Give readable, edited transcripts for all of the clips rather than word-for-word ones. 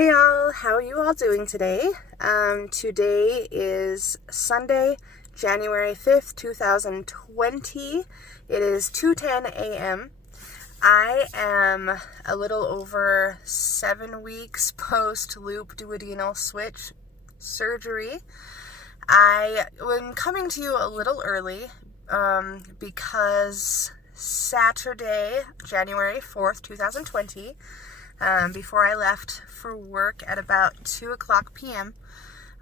Hey y'all, how are you all doing today? Today is Sunday, January 5th, 2020. It is 2:10 a.m. I am a little over 7 weeks post-loop duodenal switch surgery. I am coming to you a little early because Saturday, January 4th, 2020, before I left for work at about 2 o'clock p.m.,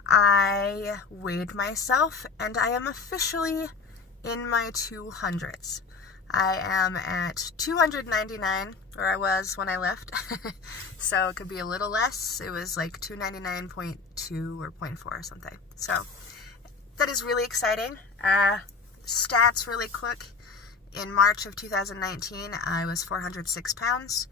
I weighed myself and I am officially in my 200s. I am at 299, or I was when I left, so it could be a little less. It was like 299.2 or 0.4 or something. So that is really exciting. Stats really quick. In March of 2019, I was 406 pounds.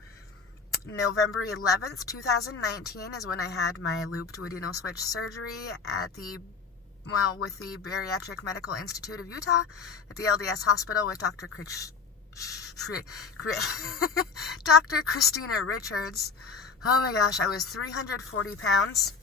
November 11th, 2019 is when I had my loop duodenal switch surgery with the Bariatric Medical Institute of Utah at the LDS hospital with Dr. Christina Richards. Oh my gosh, I was 340 pounds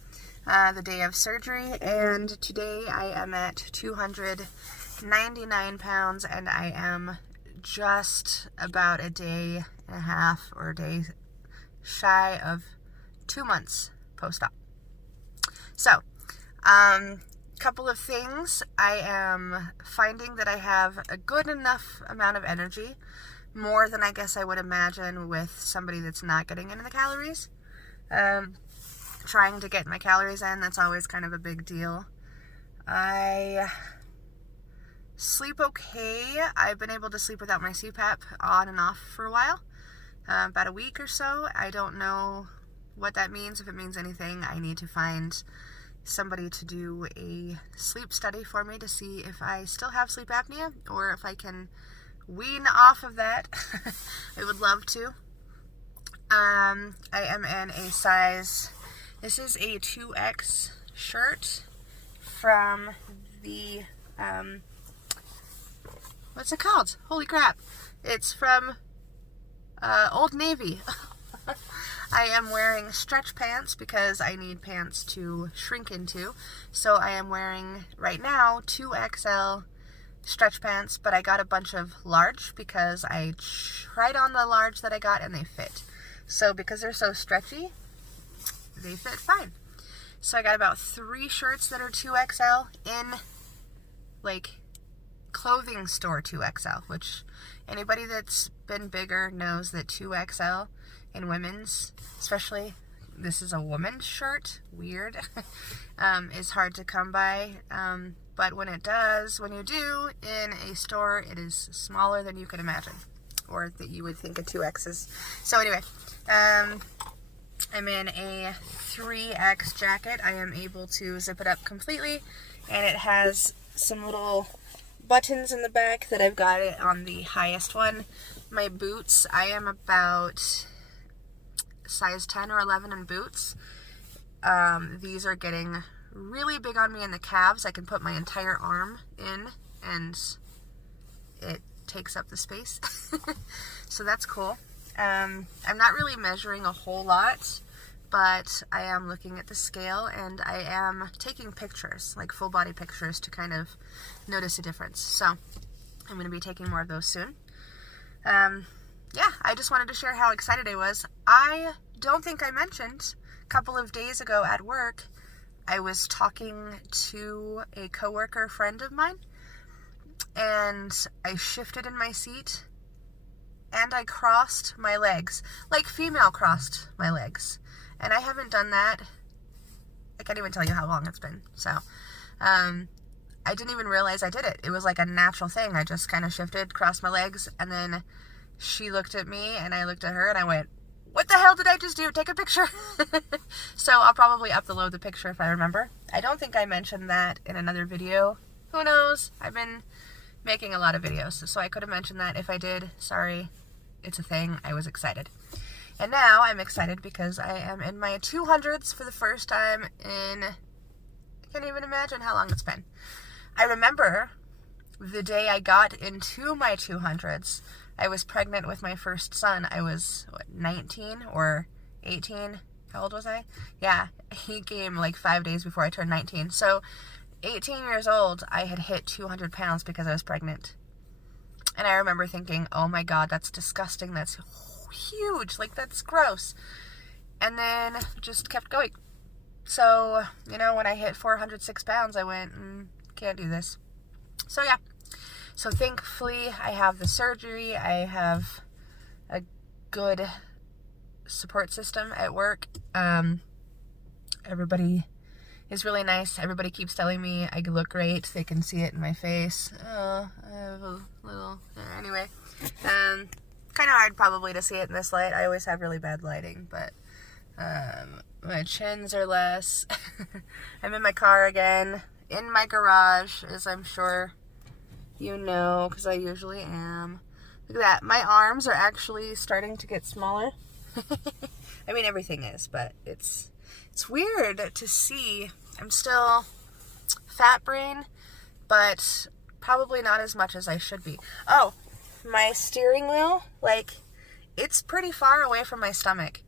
the day of surgery, and today I am at 299 pounds, and I am just about a day and a half or a day shy of 2 months post-op. So, couple of things. I am finding that I have a good enough amount of energy, more than I guess I would imagine with somebody that's not getting into the calories. Trying to get my calories in, that's always kind of a big deal. I sleep okay. I've been able to sleep without my CPAP on and off for a while. About a week or so. I don't know what that means, if it means anything. I need to find somebody to do a sleep study for me to see if I still have sleep apnea or if I can wean off of that. I would love to. I am in a size, this is a 2X shirt from the, what's it called? Holy crap. It's from Old Navy. I am wearing stretch pants because I need pants to shrink into. So I am wearing, right now, 2XL stretch pants, but I got a bunch of large because I tried on the large that I got and they fit. So because they're so stretchy, they fit fine. So I got about 3 shirts that are 2XL in, clothing store 2XL, which anybody that's been bigger knows that 2XL in women's, especially, this is a woman's shirt, weird, is hard to come by, but when you do in a store, it is smaller than you could imagine, or that you would think a 2X is. So anyway, I'm in a 3X jacket. I am able to zip it up completely, and it has some little buttons in the back that I've got it on the highest one. My boots, I am about size 10 or 11 in boots. These are getting really big on me in the calves. I can put my entire arm in and it takes up the space. So that's cool. I'm not really measuring a whole lot, but I am looking at the scale and I am taking pictures, like full body pictures, to kind of notice a difference. So I'm going to be taking more of those soon. I just wanted to share how excited I was. I don't think I mentioned, a couple of days ago at work, I was talking to a coworker friend of mine, and I shifted in my seat, and I crossed my legs, like female crossed my legs. And I haven't done that, I can't even tell you how long it's been. So, I didn't even realize I did it. It was like a natural thing. I just kind of shifted, crossed my legs, and then she looked at me, and I looked at her, and I went, what the hell did I just do? Take a picture. So I'll probably upload the picture if I remember. I don't think I mentioned that in another video. Who knows? I've been making a lot of videos, so I could have mentioned that. If I did, sorry. It's a thing. I was excited. And now I'm excited because I am in my 200s for the first time in, I can't even imagine how long it's been. I remember the day I got into my 200s, I was pregnant with my first son. I was, 19 or 18? How old was I? Yeah, he came like 5 days before I turned 19. So 18 years old, I had hit 200 pounds because I was pregnant. And I remember thinking, oh my God, that's disgusting. That's huge. Like, that's gross. And then just kept going. So, you know, when I hit 406 pounds, I went, can't do this. So, yeah. So, thankfully, I have the surgery. I have a good support system at work. Everybody is really nice. Everybody keeps telling me I look great. They can see it in my face. Oh, I have a little... Anyway. Kind of hard probably to see it in this light. I always have really bad lighting, but... my chins are less. I'm in my car again, in my garage, as I'm sure you know, because I usually am. Look at that. My arms are actually starting to get smaller. I mean, everything is, but it's weird to see. I'm still fat brain, but probably not as much as I should be. Oh, my steering wheel, like, it's pretty far away from my stomach.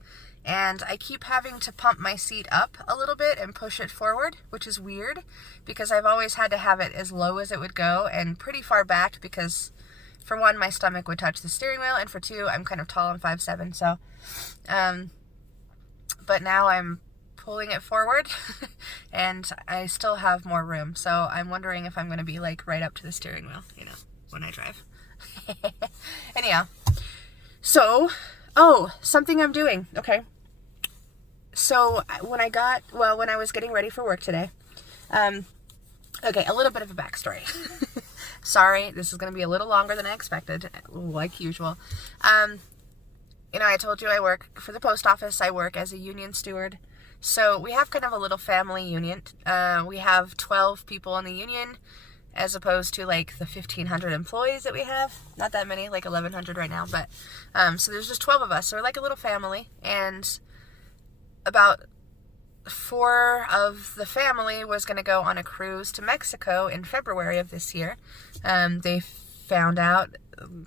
And I keep having to pump my seat up a little bit and push it forward, which is weird because I've always had to have it as low as it would go and pretty far back because, for one, my stomach would touch the steering wheel, and for two, I'm kind of tall, I'm 5'7", so, but now I'm pulling it forward and I still have more room, so I'm wondering if I'm going to be, like, right up to the steering wheel, you know, when I drive. Anyhow, so, oh, something I'm doing, okay. So when I was getting ready for work today, okay, a little bit of a backstory. Sorry, this is going to be a little longer than I expected, like usual. You know, I told you I work for the post office. I work as a union steward. So we have kind of a little family union. We have 12 people in the union as opposed to like the 1,500 employees that we have. Not that many, like 1,100 right now. But so there's just 12 of us. So we're like a little family. And about 4 of the family was going to go on a cruise to Mexico in February of this year. They found out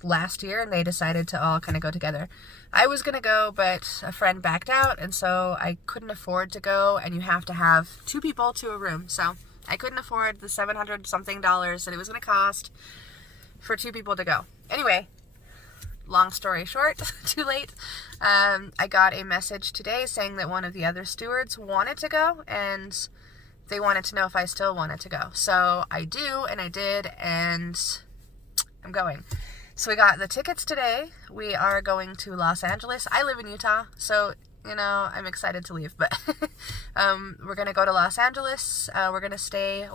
last year and they decided to all kind of go together. I was going to go, but a friend backed out, and so I couldn't afford to go, and you have to have 2 people to a room. So I couldn't afford the $700 something that it was going to cost for 2 people to go. Anyway, long story short, too late. I got a message today saying that one of the other stewards wanted to go, and they wanted to know if I still wanted to go. So I do, and I did, and I'm going. So we got the tickets today. We are going to Los Angeles. I live in Utah, so, you know, I'm excited to leave, but we're going to go to Los Angeles. We're going to stay,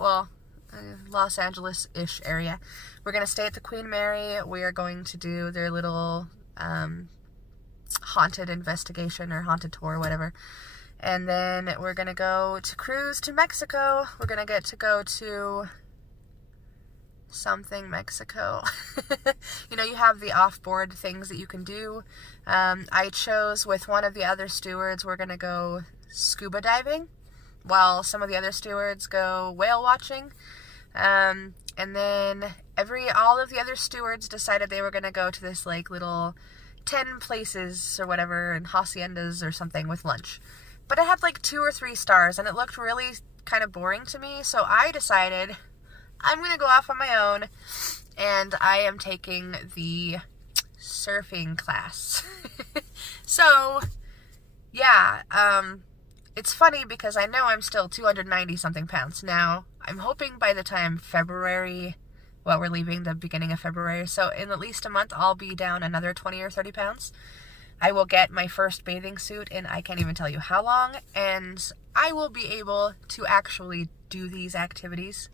Los Angeles-ish area. We're going to stay at the Queen Mary. We are going to do their little haunted investigation or haunted tour or whatever. And then we're going to go to cruise to Mexico. We're going to get to go to something Mexico. You know, you have the off-board things that you can do. I chose with one of the other stewards, we're going to go scuba diving, while some of the other stewards go whale watching. And then all of the other stewards decided they were going to go to this like little 10 places or whatever, and haciendas or something with lunch. But it had like 2 or 3 stars, and it looked really kind of boring to me, so I decided I'm going to go off on my own, and I am taking the surfing class. So, yeah, it's funny because I know I'm still 290 something pounds. Now, I'm hoping by the time February, we're leaving the beginning of February, so in at least a month, I'll be down another 20 or 30 pounds. I will get my first bathing suit in I can't even tell you how long, and I will be able to actually do these activities.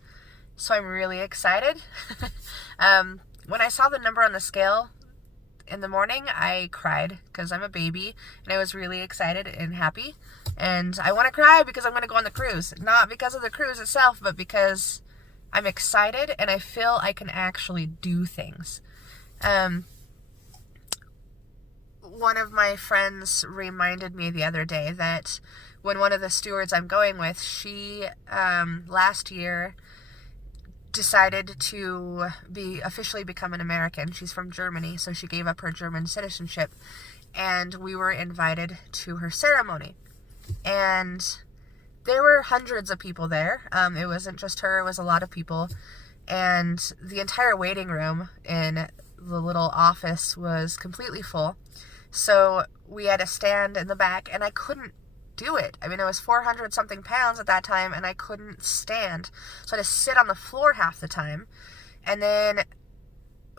So I'm really excited. When I saw the number on the scale in the morning, I cried because I'm a baby, and I was really excited and happy. And I want to cry because I'm going to go on the cruise. Not because of the cruise itself, but because I'm excited and I feel I can actually do things. One of my friends reminded me the other day that when one of the stewards I'm going with, she last year decided to officially become an American. She's from Germany, so she gave up her German citizenship, and we were invited to her ceremony. And there were hundreds of people there. It wasn't just her, it was a lot of people. And the entire waiting room in the little office was completely full. So we had to stand in the back, and I couldn't do it. I mean, I was 400 something pounds at that time, and I couldn't stand. So I had to sit on the floor half the time. And then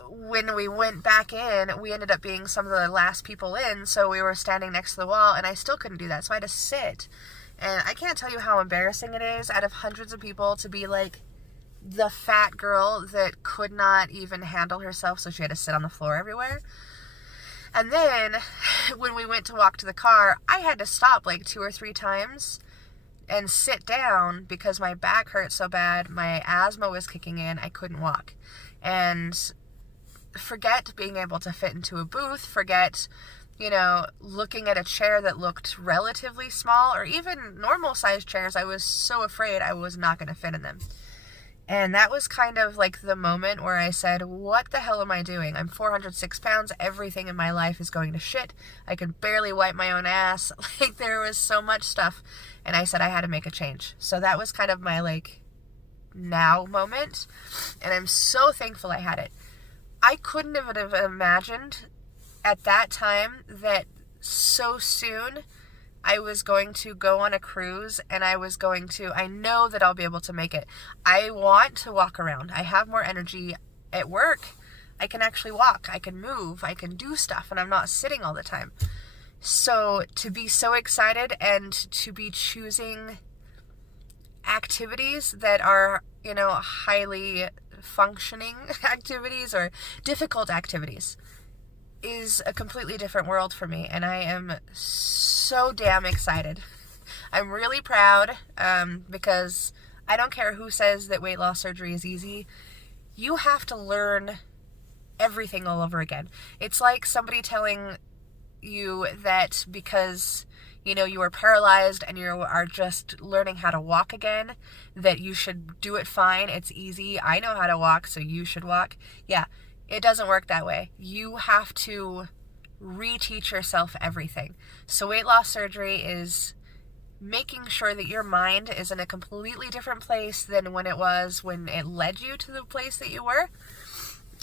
when we went back in, we ended up being some of the last people in, so we were standing next to the wall, and I still couldn't do that. So I had to sit. And I can't tell you how embarrassing it is out of hundreds of people to be like the fat girl that could not even handle herself, so she had to sit on the floor everywhere. And then when we went to walk to the car, I had to stop like 2 or 3 times and sit down because my back hurt so bad. My asthma was kicking in. I couldn't walk. And forget being able to fit into a booth, forget, looking at a chair that looked relatively small, or even normal sized chairs. I was so afraid I was not going to fit in them. And that was kind of like the moment where I said, what the hell am I doing? I'm 406 pounds. Everything in my life is going to shit. I could barely wipe my own ass. Like, there was so much stuff. And I said I had to make a change. So that was kind of my now moment. And I'm so thankful I had it. I couldn't have imagined at that time that so soon I was going to go on a cruise, and I know that I'll be able to make it. I want to walk around. I have more energy at work. I can actually walk. I can move. I can do stuff, and I'm not sitting all the time. So to be so excited and to be choosing activities that are, highly functioning activities or difficult activities is a completely different world for me, and I am so damn excited. I'm really proud because I don't care who says that weight loss surgery is easy. You have to learn everything all over again. It's like somebody telling you that because you were paralyzed and you are just learning how to walk again, that you should do it fine. It's easy. I know how to walk, so you should walk. Yeah. It doesn't work that way. You have to reteach yourself everything. So weight loss surgery is making sure that your mind is in a completely different place than when it led you to the place that you were.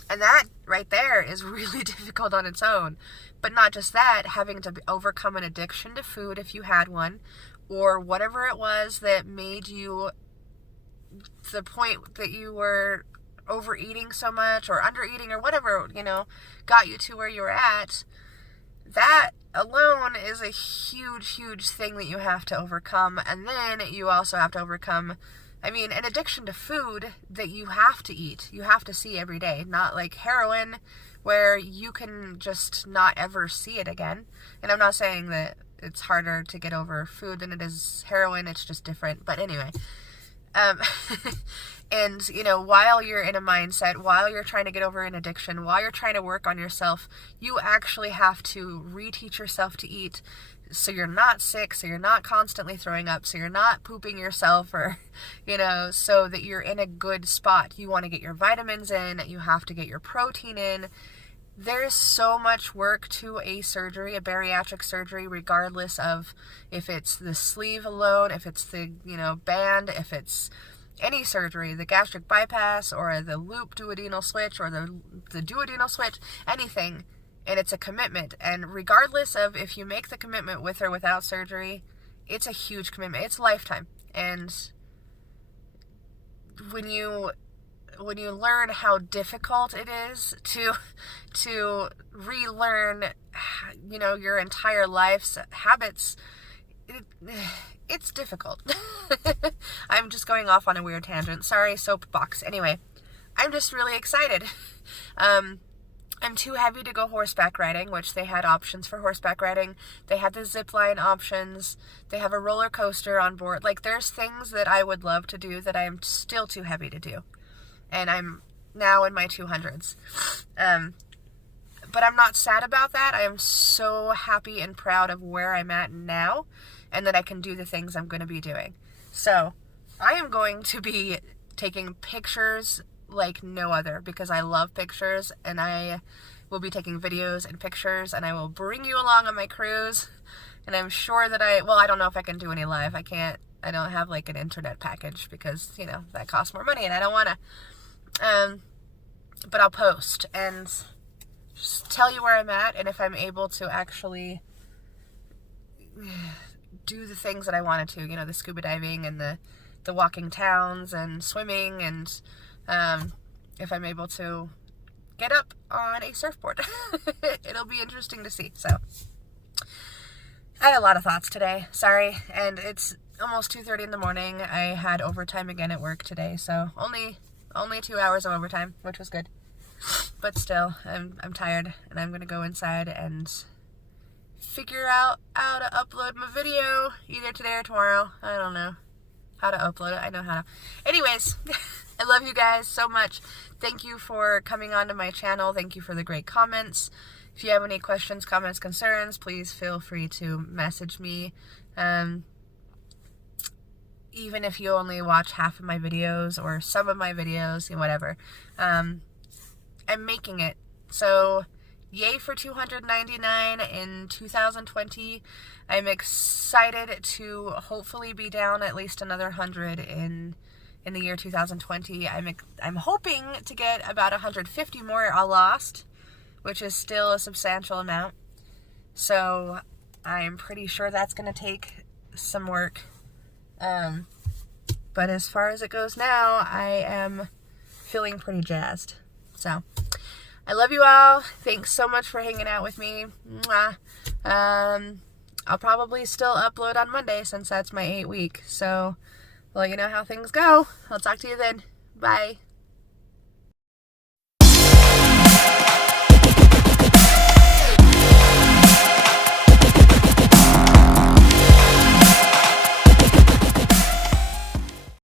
And that right there is really difficult on its own. But not just that, having to overcome an addiction to food if you had one, or whatever it was that made you the point that you were overeating so much or undereating or whatever, got you to where you were at. That alone is a huge, huge thing that you have to overcome. And then you also have to overcome, an addiction to food that you have to eat. You have to see every day. Not like heroin, where you can just not ever see it again. And I'm not saying that it's harder to get over food than it is heroin. It's just different. But anyway, and, while you're in a mindset, while you're trying to get over an addiction, while you're trying to work on yourself, you actually have to reteach yourself to eat so you're not sick, so you're not constantly throwing up, so you're not pooping yourself, or, so that you're in a good spot. You want to get your vitamins in, you have to get your protein in. There's so much work to a surgery, a bariatric surgery, regardless of if it's the sleeve alone, if it's the, band, if it's any surgery, the gastric bypass or the loop duodenal switch or the duodenal switch, anything. And it's a commitment. And regardless of if you make the commitment with or without surgery, it's a huge commitment. It's lifetime. And when you learn how difficult it is to relearn, your entire life's habits, it's difficult. I'm just going off on a weird tangent. Sorry, soapbox. Anyway, I'm just really excited. I'm too heavy to go horseback riding, which they had options for horseback riding. They had the zip line options. They have a roller coaster on board. There's things that I would love to do that I am still too heavy to do. And I'm now in my 200s. But I'm not sad about that. I am so happy and proud of where I'm at now, and that I can do the things I'm going to be doing. So I am going to be taking pictures like no other, because I love pictures, and I will be taking videos and pictures, and I will bring you along on my cruise. And I'm sure that I don't know if I can do any live. I don't have like an internet package because, you know, that costs more money and I don't want to. But I'll post and just tell you where I'm at and if I'm able to actually do the things that I wanted to, you know, the scuba diving and the walking towns and swimming, and if I'm able to get up on a surfboard. It'll be interesting to see. So I had a lot of thoughts today. Sorry. And it's almost 2:30 in the morning. I had overtime again at work today, so only 2 hours of overtime, which was good. But still, I'm tired, and I'm gonna go inside and figure out how to upload my video either today or tomorrow. I don't know how to upload it. I know how to. Anyways, I love you guys so much. Thank you for coming onto my channel. Thank you for the great comments. If you have any questions, comments, concerns, please feel free to message me. Even if you only watch half of my videos or some of my videos, whatever. I'm making it. So yay for 299 in 2020. I'm excited to hopefully be down at least another 100 in the year 2020. I'm hoping to get about 150 more lost, which is still a substantial amount. So I'm pretty sure that's going to take some work. But as far as it goes now, I am feeling pretty jazzed. So I love you all. Thanks so much for hanging out with me. Mwah. I'll probably still upload on Monday since that's my 8th week. So, well, you know how things go. I'll talk to you then. Bye.